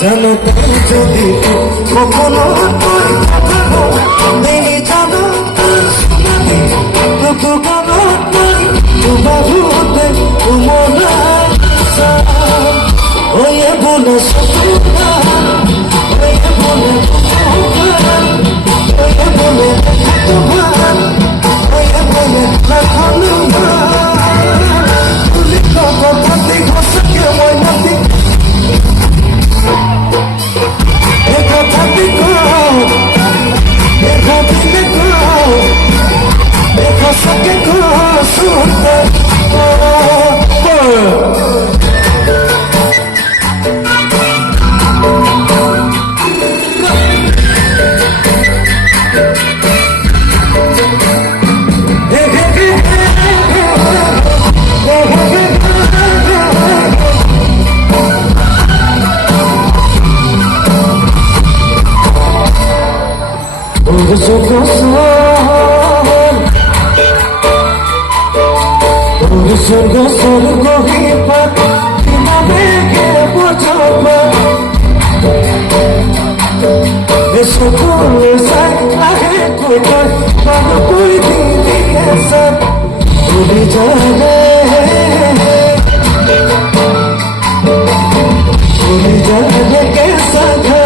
জানো তো যদি কখনো তোর কথা নেই জানো শুনানি তো গানো তোর বাহুতে তোমারা ওয়ে বলে সতুরা ওয়ে বলে ওয়ে বলে তোমার ওয়ে বলে লাখানো তুলি কথা দেখো সকে ওই নাতি Surga surga hebat Kita bege berjumpa Besokul lesak lahir kuat Pada koi dini esat Uli jane Uli jane kesa